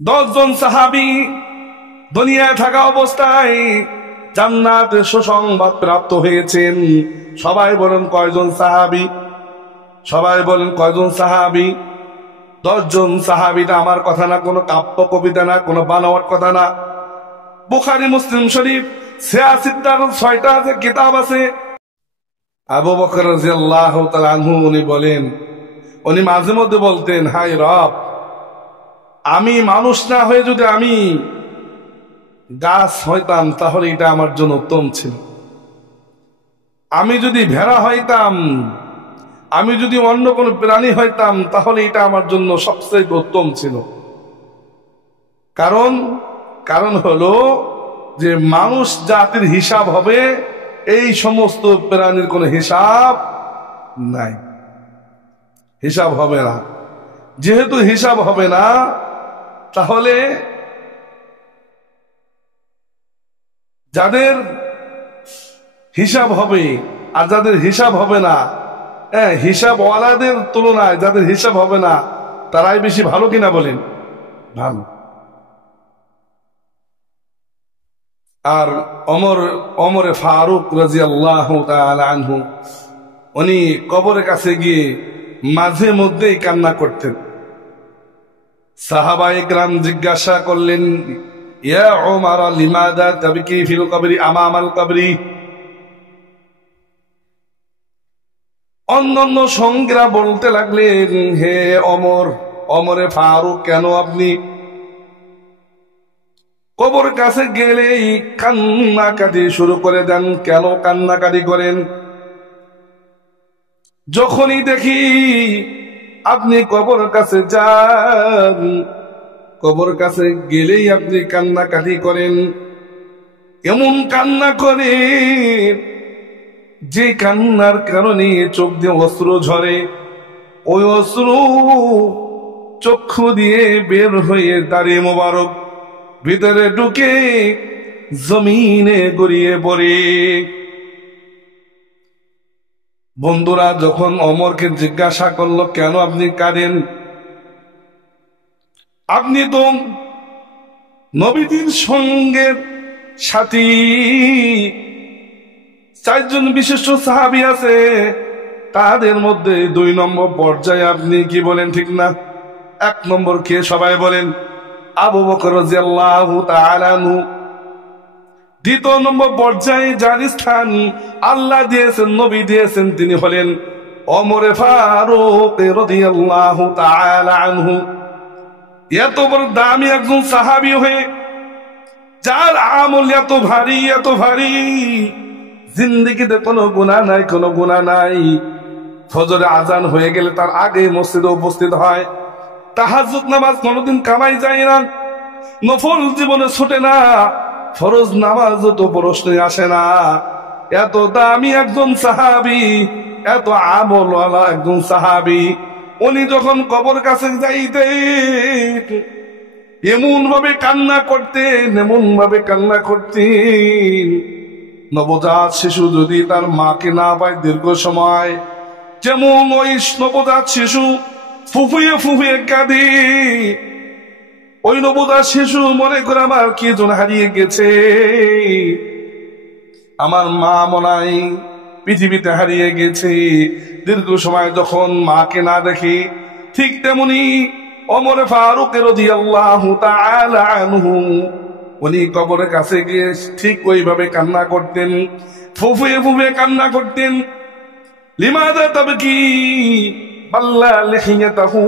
10 জন সাহাবী দুনিয়ায় থাকা অবস্থায় জান্নাতের সুসংবাদ প্রাপ্ত হয়েছেন। সবাই বলেন কয়জন সাহাবী? সবাই বলেন কয়জন সাহাবী? 10 জন সাহাবীটা আমার কথা না, কোনো কাব্য কবিতা না, কোনো বানোয়াট কথা না। বুখারী মুসলিম শরীফ 6টা কিতাব আছে। আবু বকর রাদিয়াল্লাহু তাআলা আনহু উনি বলেন, উনি মাঝে মধ্যে বলতেন, হায় রব, আমি মানুষ না হয়ে যদি আমি গাছ হইতাম তাহলে এটা আমার জন্য উত্তম ছিল। আমি যদি ভেড়া হইতাম, আমি যদি অন্য কোনো প্রাণী হইতাম তাহলে এটা আমার জন্য সবচেয়ে উত্তম ছিল। কারণ হলো যে মানুষ জাতির হিসাব হবে, এই সমস্ত প্রাণীর কোনো হিসাব নাই, হিসাব হবে না। যেহেতু হিসাব হবে না, তাহলে যাদের হিসাব হবে আর যাদের হিসাব হবে না, হিসাবওয়ালাদের তুলনায় যাদের হিসাব হবে না তারাই বেশি ভালো কিনা বলেন? ভালো। আর ওমর ফারুক রাদিয়াল্লাহু তাআলা আনহু উনি কবরের কাছে গিয়ে মাঝে মধ্যেই কান্না করতেন। সাহাবায়ে কেরাম জিজ্ঞাসা করলেন, ইয়া ওমর লিমাযা তাবকি ফিল কবরি আমামাল কবরি? অন্যান্য সঙ্গীরা বলতে লাগলেন, হে ওমরে ফারুক, কেন আপনি কবর কাছে গেলেই কান্নাকাটি শুরু করে দেন? কেন কান্নাকাটি করেন? যখনই দেখি আপনি কবর কাছে যান, কবর কাছে গেলেই আপনি কান্নাকাটি করেন। এমন কান্না করে যে কান্নার কারণে চোখ দিয়ে অশ্রু ঝরে, ওই অশ্রু চক্ষু দিয়ে বের হয়ে দাড়ি মোবারক ভিতরে ঢুকে জমিনে গড়িয়ে পড়ে। বন্ধুরা যখন ওমরকে জিজ্ঞাসা করলো, কেন আপনি কাঁদেন? আপনি তো নবীজির সঙ্গের সাথী। 4 জন বিশিষ্ট সাহাবী আছে, তাদের মধ্যে 2 নম্বর পর্যায়ে আপনি, কি বলেন ঠিক না? 1 নম্বর কে? সবাই বলেন আবু বকর রাদিয়াল্লাহু তাআলা আনহু। 2 নম্বর পর্যায়ে যার স্থান আল্লাহ দিয়েছেন, নবী দিয়েছেন, তিনি হলেন ওমর ফারুক রাদিয়াল্লাহু তাআলা আনহু। এত বড় দামি একজন সাহাবী হয়ে যার আমল এত ভারী, জিন্দেগিতে কোনো গুনাহ নাই, কোনো গুনাহ নাই। ফজরে আজান হয়ে গেলে তার আগে মসজিদে উপস্থিত হয়। তাহাজ্জুদ নামাজ কোনোদিন কামাই যায় না, নফল জীবনে ছুটে না, ফরজ নামাজ তো প্রশ্নই আসে না। এত দামি একজন সাহাবী, এত আমলওয়ালা একজন সাহাবী, উনি যখন কবর কাছে যাইতেন এমন ভাবে কান্না করতেন, নবজাত শিশু যদি তার মাকে না পায় দীর্ঘ সময়, যেমন ওই নবজাত শিশু ফুফুয়ে কাঁদে, ওই নবজাত শিশু মনে করে আমার কি জন হারিয়ে গেছে, আমার মা মনে হয় পৃথিবীতে হারিয়ে গেছে। দীর্ঘ সময় যখন মাকে না দেখে, ঠিক তেমনি ওমর ফারুক রাদিয়াল্লাহু তাআলা আনহু উনি কবরের কাছে গিয়ে ঠিক ওইভাবে কান্না করতেন, ফুফুয়ে কান্না করতেন। লিমাযা তাবকি বাল্লা লিহিয়াতাহু,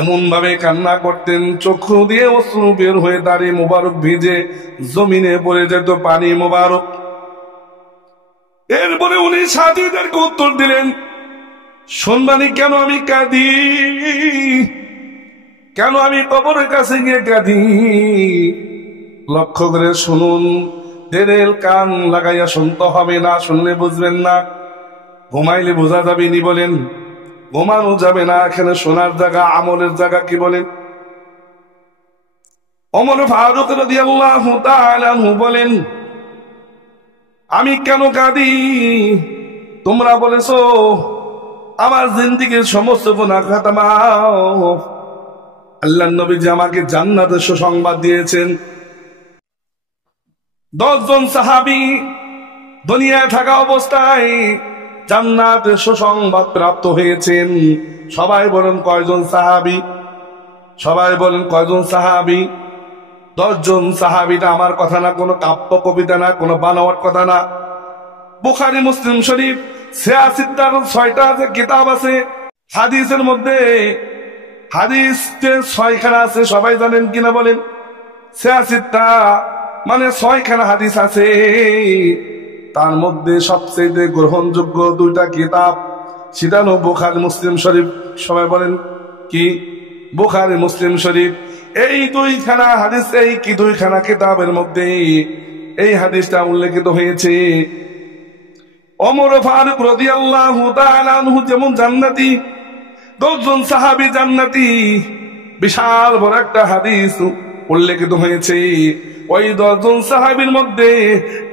এমন ভাবে কান্না করতেন চক্ষু দিয়ে অশ্রু বের হয়ে দাড়ি মোবারক ভিজে জমিনে পড়ে যেত পানি মোবারক। এরপরে উনি সাথীদেরকে উত্তর দিলেন, শুনবানি কেন আমি কাঁদি, কেন আমি কবরের কাছে গিয়ে কাঁদি? লক্ষ্য করে শুনুন, দেরেল কান লাগাইয়া শুনতে হবে না, শুনলে বুঝবেন না, ঘুমাইলে বোঝা যাবে নি। বলেন ঘুমানো যাবে না, এখানে শোনার জায়গা, আমলের জায়গা। কি বলেন? ওমর ফারুক রাদিয়াল্লাহু তাআলা আনহু বলেন, আমি কেন কাঁদি? তোমরা বলেছো আমার জিন্দেগীর সমস্ত গুনাহ খাতা মাফ, আল্লাহর নবীজি আমাকে জান্নাতের সুসংবাদ দিয়েছেন। 10 জন সাহাবী দুনিয়ায় থাকা অবস্থায় জান্নাতের সুসংবাদ প্রাপ্ত হয়েছেন। সবাই বলেন কয়জন সাহাবী? সবাই বলেন কয়জন সাহাবী? 10 জন সাহাবীটা আমার কথা না, কোনো কাব্য কবিতা না, কোনো বানোয়াট কথা না। বুখারী মুসলিম শরীফ 6টা যে কিতাব আছে হাদিসের মধ্যে, হাদিস যে 6খানা আছে, সবাই জানেন কিনা বলেন? 6টা মানে 6খানা হাদিস আছে। তার মধ্যে সবচেয়ে গ্রহণযোগ্য 2টা কিতাব, সেটা হলো বুখারী মুসলিম শরীফ। সবাই বলেন কি? বুখারী মুসলিম শরীফ। এই 2খানা হাদিস, এই কি 2খানা কিতাবের মধ্যে এই হাদিসটা উল্লেখিত হয়েছে। ওমর ফারুক রাদিয়াল্লাহু তাআলা আনহু যেমন জান্নাতি, 10 জন সাহাবী জান্নাতি, বিশাল বড় একটা হাদিস উল্লেখিত হয়েছে। ওই 10 জন সাহাবীর মধ্যে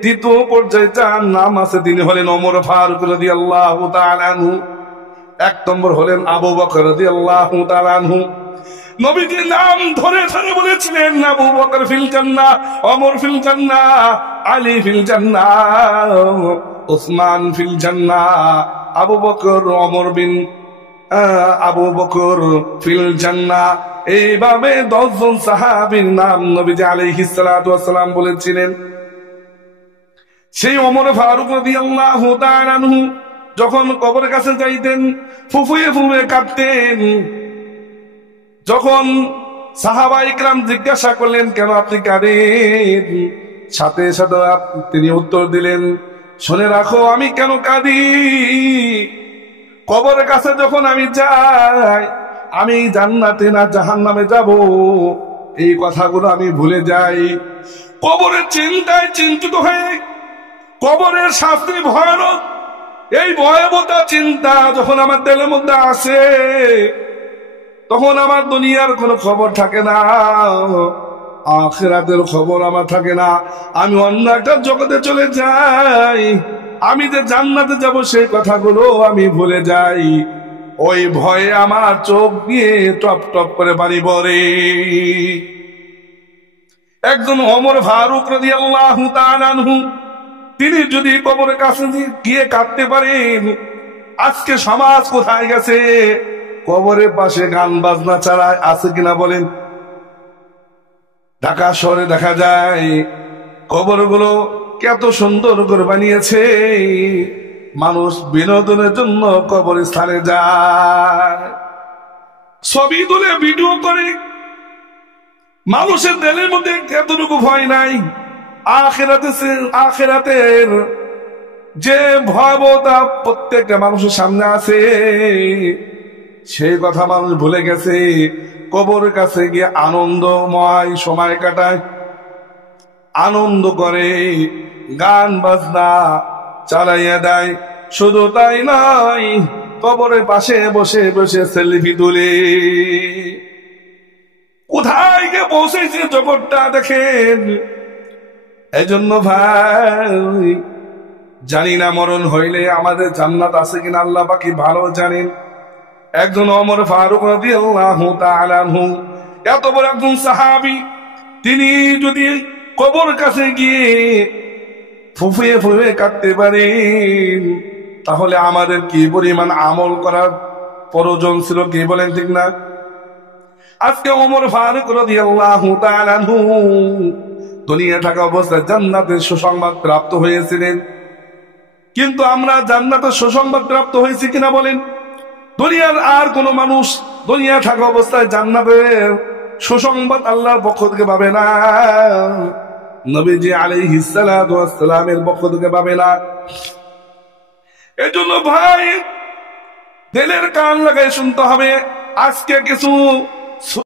দ্বিতীয় পর্যায়ে যার নাম আছে তিনি হলেন ওমর ফারুক রাদিয়াল্লাহু তাআলা আনহু। 1 নম্বর হলেন আবু বকর রাদিয়াল্লাহু তাআলা আনহু। নবীজি নাম ধরে ধরে বলেছিলেন আবু বকর ফিল জান্নাহ, ওমর ফিল জান্নাহ, আলী ফিল জান্নাহ, উসমান ফিল জান্নাহ, আবু বকর আবু বকর ফিল জান্নাহ। এইভাবে 10 জন সাহাবীর নাম নবীজি আলাইহিস সালাতু ওয়াস সালাম বলেছিলেন। সেই ওমর ফারুক রাদিয়াল্লাহু তাআলা আনহু যখন কবরের কাছে যাইতেন ফুফুয়ে ফুফুয়ে কাঁদতেন। যখন সাহাবা ইকরাম জিজ্ঞাসা করলেন কেন আপনি কাঁদেন, সাথে সাথে তিনি উত্তর দিলেন, শুনে রাখো আমি কেন কাঁদি। কবরের কাছে যখন আমি যাই, আমি জান্নাতে না জাহান্নামে যাব, এই কথাগুলো আমি ভুলে যাই। কবরের চিন্তায় চিন্তিত হয়ে, কবরের শাস্তি ভয়ানক, এই ভয়াবহতা চিন্তা যখন আমার দিলের মধ্যে আসে, তখন আমার দুনিয়ার কোনো খবর থাকে না, আখিরাতের খবর আমার থাকে না। আমি অন্য একটা জগতে চলে যাই, আমি যে জান্নাতে যাব সেই কথাগুলো আমি ভুলে যাই। ওই ভয়ে আমার চোখ দিয়ে টপ টপ করে পানি পড়ে। একজন ওমর ফারুক রাদিয়াল্লাহু তাআলা আনহু তিনি যদি কবরের কাছে গিয়ে কাঁদতে পারেন, আজকে সমাজ কোথায় গেছে? কবরের পাশে গান বাজনা ছাড়া আছে কিনা বলেন? ঢাকা শহরে দেখা যায় কবরগুলো কত সুন্দর করে বানিয়েছে, মানুষ বিনোদনের জন্য কবরস্থানে যায়, ছবি তুলে ভিডিও করে। মানুষের দিলের মধ্যে এতটুকু ভয় নাই আখিরাতের যে ভয়াবহতা প্রত্যেকটা মানুষের সামনে আছে, সেই কথা মানুষ ভুলে গেছে। কবরের কাছে গিয়ে আনন্দময় সময় কাটায়, আনন্দ করে, গান বাজনা চালাইয়া দেয়। শুধু তাই নয়, কবরের পাশে বসে বসে সেলফি তুলে। কোথায় গিয়ে পৌঁছেছে জগৎটা দেখেন। এই জন্য ভাই, জানি না মরণ হইলে আমাদের জান্নাত আছে কিনা আল্লাহ বাকি ভালো জানেন। একজন ওমর ফারুক রাদিয়াল্লাহু তাআলা আনহু, এত বড় একজন সাহাবী, তিনি যদি কবর কাছে গিয়ে ফুফুয়ে ফুফুয়ে কাঁদতে পারেন, তাহলে আমাদের কি পরিমাণ আমল করার প্রয়োজন ছিল, কি বলেন ঠিক না? আজকে ওমর ফারুক রাদিয়াল্লাহু তাআলা আনহু দুনিয়া থাকা অবস্থায় জান্নাতের সুসংবাদ প্রাপ্ত হয়েছিলেন। কিন্তু আমরা জান্নাতের সুসংবাদ প্রাপ্ত হয়েছি কিনা বলেন? দুনিয়ার আর কোন মানুষ দুনিয়া থাকা অবস্থায় জান্নাতের সুসংবাদ আল্লাহর পক্ষ থেকে পাবে না, নবীজি আলাইহিস সালাতু ওয়াস সালামের পক্ষ থেকে পাবে না। এজন্য ভাই, দিলের কান লাগাই শুনতে হবে। আজকে কিছু